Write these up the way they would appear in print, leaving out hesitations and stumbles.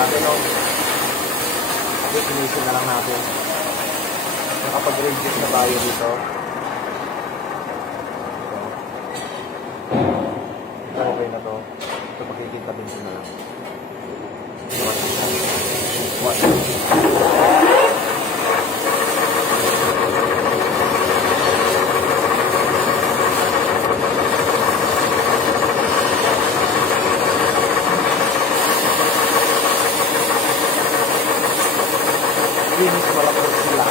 natin, no? Kasi finisin na lang natin. Nakapag-reduce na tayo dito. Ito, okay na to. Ito, pakikita din ko na lang. Linis malapot sila.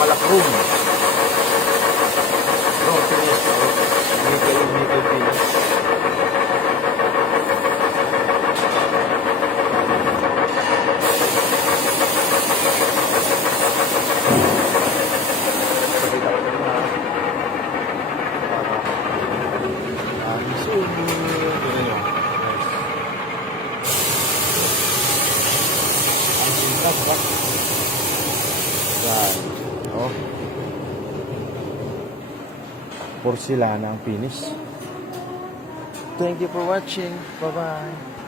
Malakrum. No, finish. Nickel finish. Pakita ko na. Zoom. Ganun yun. Ang singkat ba? Yan. Oh. Porcelana ang finish. Thank you for watching. Bye-bye.